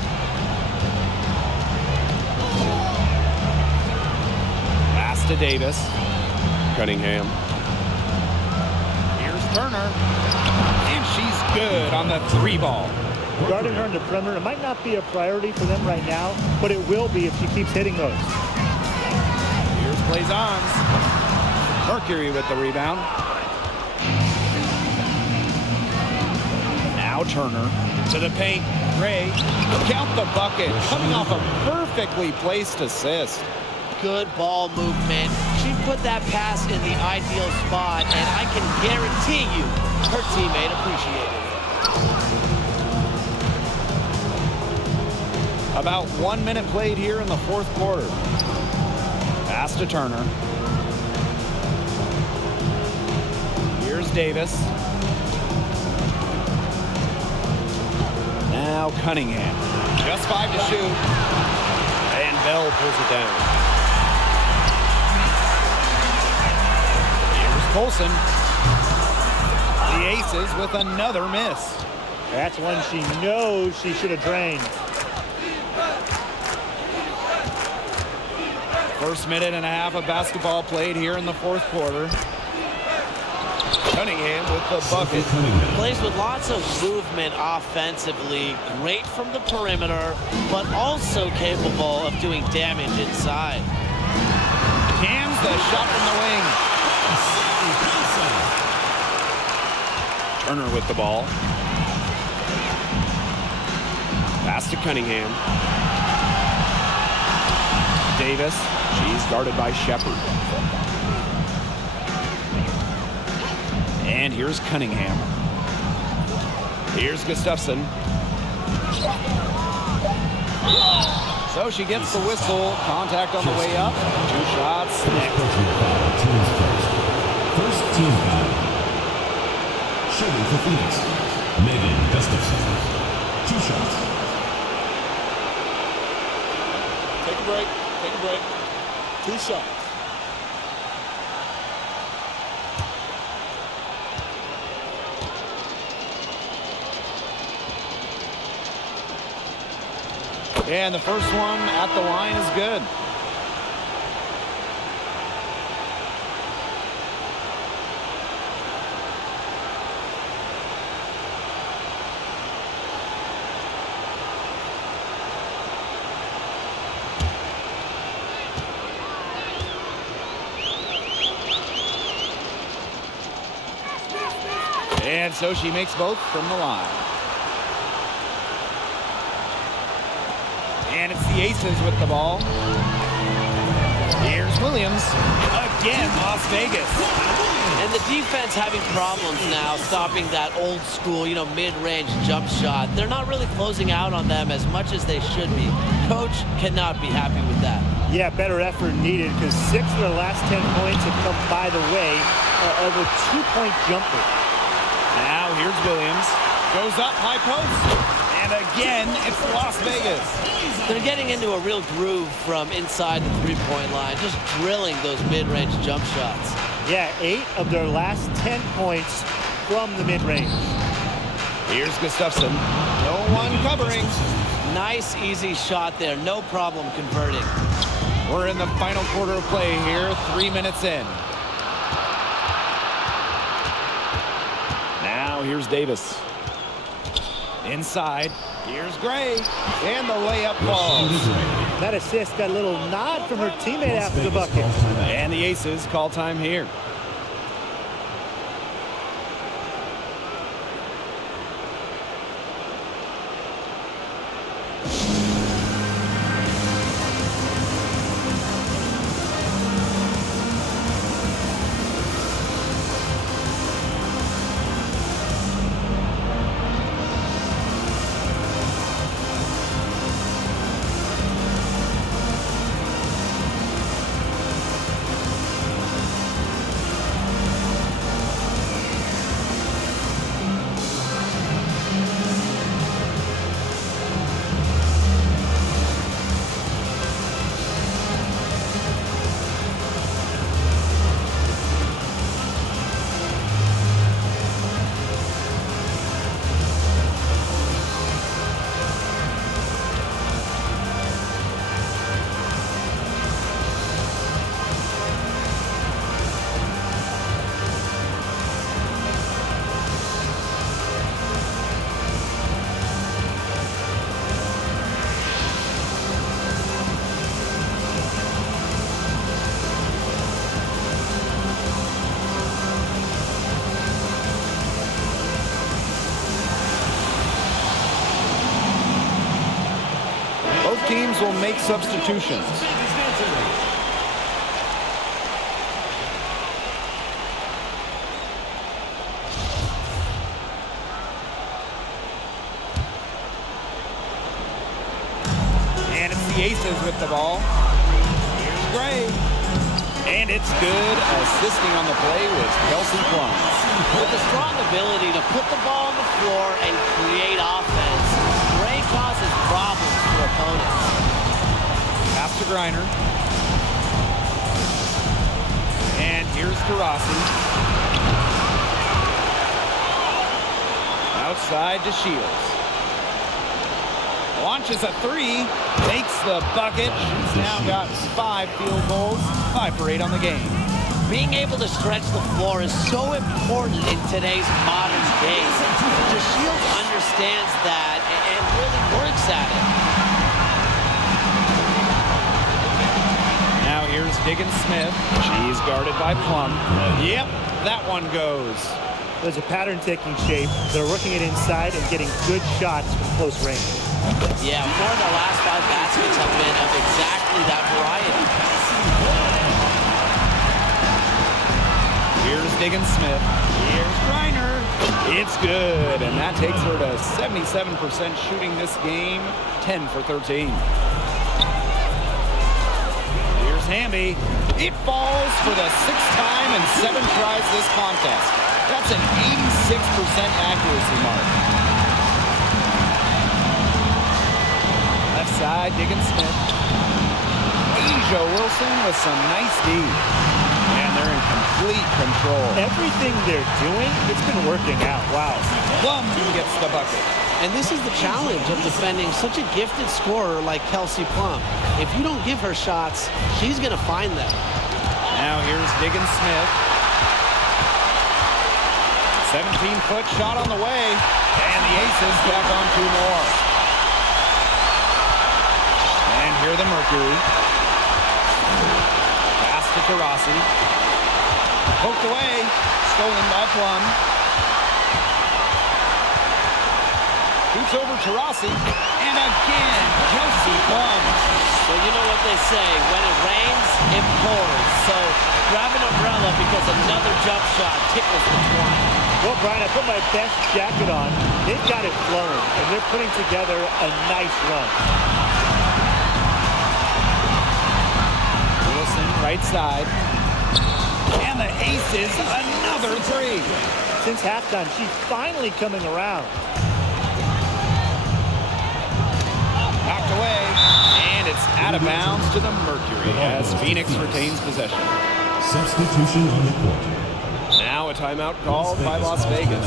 Pass to Davis. Cunningham. Here's Turner. And she's good on the 3 ball. Guarding her in the perimeter, it might not be a priority for them right now, but it will be if she keeps hitting those. Here's Blazons. Mercury with the rebound. Now Turner. To the paint, Gray. Count the bucket. Coming off a perfectly placed assist. Good ball movement. She put that pass in the ideal spot, and I can guarantee you her teammate appreciated it. About 1 minute played here in the fourth quarter. Pass to Turner. Here's Davis. Now Cunningham. Just 5 to shoot. And Bell pulls it down. Here's Colson. The Aces with another miss. That's one she knows she should have drained. First minute and a half of basketball played here in the fourth quarter. Cunningham with the bucket. Plays with lots of movement offensively. Great from the perimeter, but also capable of doing damage inside. Cams the shot from the wing. Turner with the ball. Pass to Cunningham. Davis. She's guarded by Shepard. And here's Cunningham. Here's Gustafson. So she gets the whistle. Contact on the way up. 2 shots. First team foul. Shooting for Phoenix. Megan Gustafson. 2 shots. Take a break. Take a break. 2 shots. And the first one at the line is good. And so she makes both from the line. And it's the Aces with the ball. Here's Williams. Again, Las Vegas. And the defense having problems now stopping that old school, mid-range jump shot. They're not really closing out on them as much as they should be. Coach cannot be happy with that. Yeah, better effort needed because 6 of their last 10 points have come by the way of a 2-point jumper. Now here's Williams. Goes up, high post. And again, it's Las Vegas. They're getting into a real groove from inside the three-point line, just drilling those mid-range jump shots. Yeah, 8 of their last 10 points from the mid-range. Here's Gustafson. No one covering. Nice, easy shot there. No problem converting. We're in the final quarter of play here, 3 minutes in. Now here's Davis. Inside, here's Gray, and the layup falls. That assist got a little nod from her teammate after the bucket. And the Aces call time here. teams will make substitutions. And it's the Aces with the ball. Here's Gray. And it's good. Assisting on the play was Kelsey Plum. With a strong ability to put the ball on the floor and create offense, Gray causes problems for opponents. Pass to Griner. And here's Taurasi. Outside to Shields. Launches a three. Takes the bucket. She's now got 5 field goals. 5 for 8 on the game. Being able to stretch the floor is so important in today's modern game. Shields understands that and really works at it. Now here's Diggins-Smith. She's guarded by Plum. Yep, that one goes. There's a pattern taking shape. They're working it inside and getting good shots from close range. Yeah, 4 of the last 5 baskets have been of exactly that variety. Here's Diggins-Smith. Here's Griner. It's good, and that takes her to 77% shooting this game, 10 for 13. Here's Hamby. It falls for the 6th time and 7 tries this contest. That's an 86% accuracy mark. Left side, Diggins-Smith. Asia Wilson with some nice D. And they're in complete control. Everything they're doing, it's been working out. Wow. Plum gets the bucket. And this is the challenge of defending such a gifted scorer like Kelsey Plum. If you don't give her shots, she's going to find them. Now here's Diggins-Smith. 17-foot shot on the way. And the Aces back on 2 more. And here the Mercury. Pass to Taurasi. Poked away. Stolen by Plum. Shoots over Taurasi. And again, Kelsey Plum. So you know what they say, when it rains, it pours. So grab an umbrella because another jump shot tickles the twine. Well, Brian, I put my best jacket on. They've got it flowing, and they're putting together a nice run. Wilson, right side. And the Aces, another 3. Since halftime, she's finally coming around. Knocked away. And it's out of bounds to the Mercury as Phoenix retains possession. Substitution on the court. Now a timeout called by Las Vegas.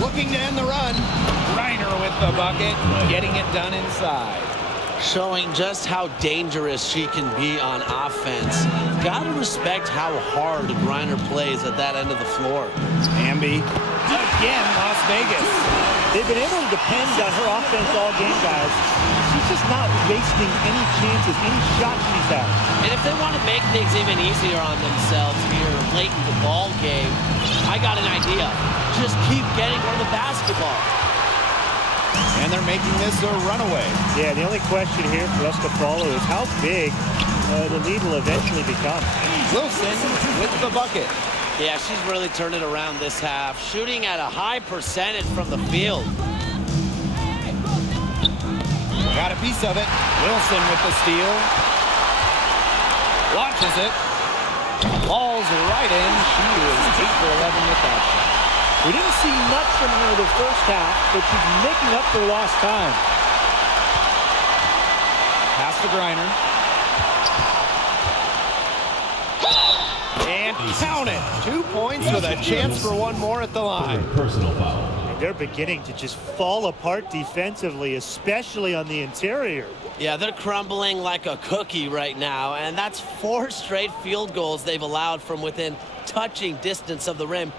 Looking to end the run. Griner with the bucket, getting it done inside. showing just how dangerous she can be on offense. Gotta respect how hard Griner plays at that end of the floor. Hamby, again, Las Vegas. They've been able to depend on her offense all game, guys. She's just not wasting any chances, any shots she's had. And if they want to make things even easier on themselves here late in the ball game, I got an idea. Just keep getting her the basketball. And they're making this a runaway. Yeah, the only question here for us to follow is how big the lead will eventually become. Wilson with the bucket. Yeah, she's really turned it around this half, shooting at a high percentage from the field. Got a piece of it. Wilson with the steal. Launches it. Falls right in. She is 8 for 11 with that shot. We didn't see much from her the first half, but she's making up for lost time. Pass to Griner. And count it. 2 points with a chance for one more at the line. Personal foul. And they're beginning to just fall apart defensively, especially on the interior. Yeah, they're crumbling like a cookie right now, and that's 4 straight field goals they've allowed from within touching distance of the rim.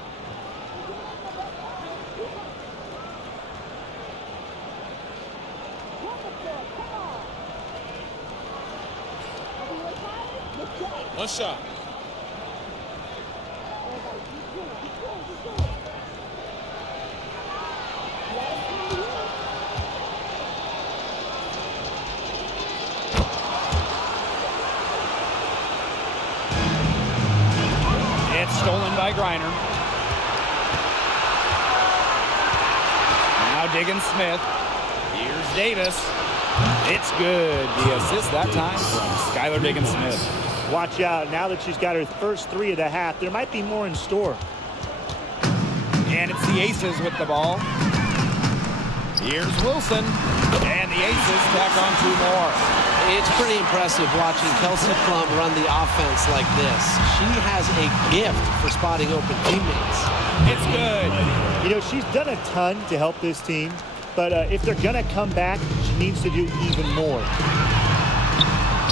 One shot. It's stolen by Griner. Now Diggins-Smith. Here's Davis. It's good. The assist that time from Skylar Diggins-Smith. Watch out. Now that she's got her first 3 of the half, there might be more in store. And it's the Aces with the ball. Here's Wilson. And the Aces tack on 2 more. It's pretty impressive watching Kelsey Plum run the offense like this. She has a gift for spotting open teammates. It's good. You know, she's done a ton to help this team, but if they're going to come back, she needs to do even more.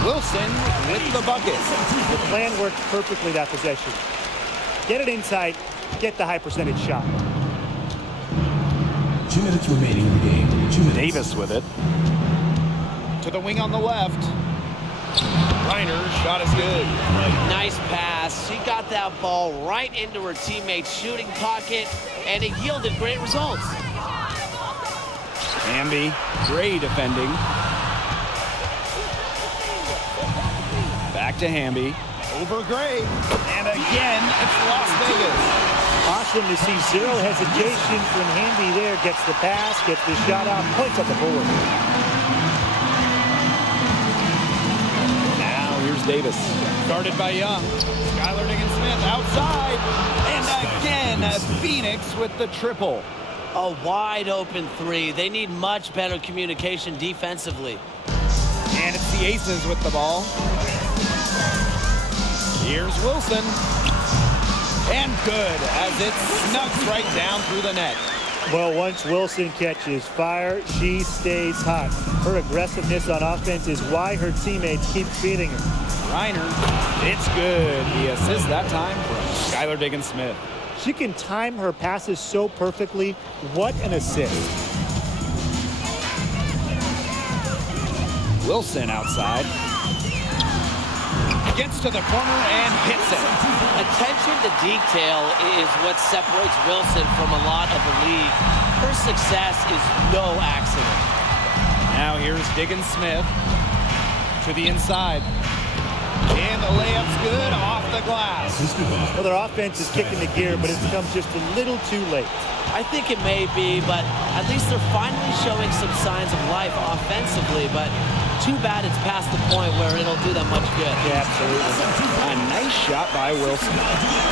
Wilson with the bucket. The plan worked perfectly that possession. Get it inside, get the high percentage shot. 2 minutes remaining in the game. 2 minutes. Davis with it. To the wing on the left. Reiner's shot is good. Nice pass. She got that ball right into her teammate's shooting pocket, and it yielded great results. Hamby, Gray defending. Back to Hamby. Over Gray. And again, it's Las Vegas. Awesome to see zero hesitation from Hamby there. Gets the pass, gets the shot out, points up the board. Now here's Davis. Started by Young. Skylar Diggins-Smith outside. And again, Phoenix with the triple. A wide open 3. They need much better communication defensively. And it's the Aces with the ball. Here's Wilson. And good as it snugs right down through the net. Well, once Wilson catches fire, she stays hot. Her aggressiveness on offense is why her teammates keep feeding her. Reiner, it's good. The assist that time from Skylar Diggins-Smith. She can time her passes so perfectly. What an assist. Wilson outside. Gets to the corner and hits it. Attention to detail is what separates Wilson from a lot of the league. Her success is no accident. Now here's Diggins-Smith to the inside. And the layup's good off the glass. Well, their offense is kicking the gear, but it's come just a little too late. I think it may be, but at least they're finally showing some signs of life offensively. But too bad it's past the point where it'll do them much good. Yeah, absolutely. A nice shot by Wilson.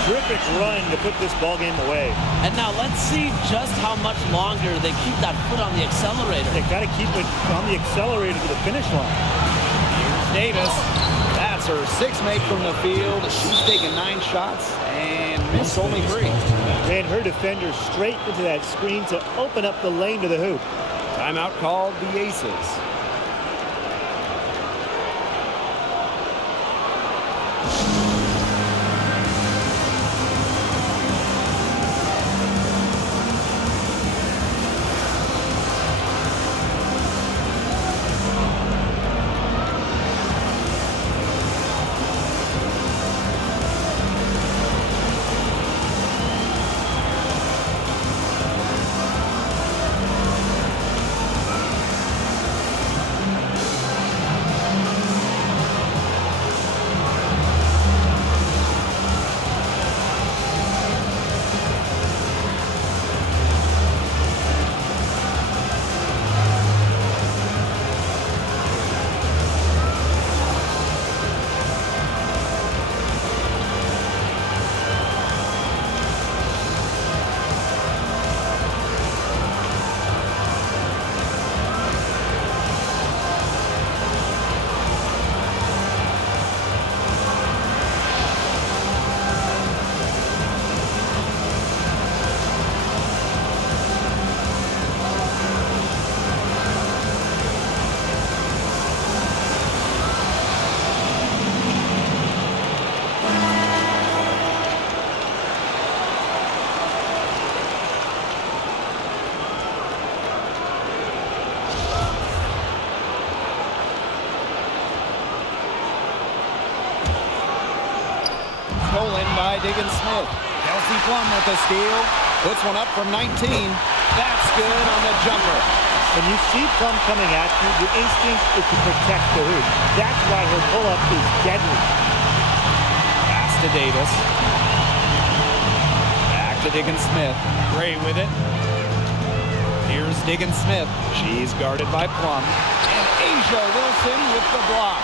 Terrific run to put this ball game away. And now let's see just how much longer they keep that foot on the accelerator. They got to keep it on the accelerator to the finish line. Here's Davis. That's her 6th make from the field. She's taken 9 shots and missed only 3. Ran her defender straight into that screen to open up the lane to the hoop. Timeout called the Aces. Stolen by Diggins-Smith. Kelsey Plum with the steal. Puts one up from 19. That's good on the jumper. When you see Plum coming at you, your instinct is to protect the hoop. That's why her pull-up is deadly. Pass to Davis. Back to Diggins-Smith. Gray with it. Here's Diggins-Smith. She's guarded by Plum. And Asia Wilson with the block.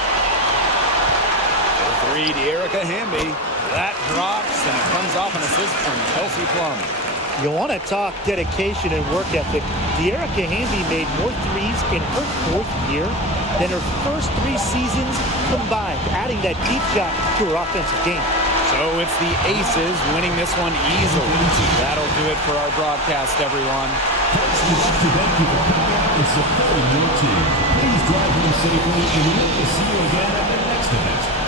For three, De'Erica Hamby. That drops, and it comes off an assist from Kelsey Plum. You want to talk dedication and work ethic. De'Erica Hamby made more threes in her fourth year than her first 3 seasons combined, adding that deep shot to her offensive game. So it's the Aces winning this one easily. That'll do it for our broadcast, everyone. Folks, we'd like to thank you for coming out and supporting your team. Please drive home safely, and we hope to see you again at the next event.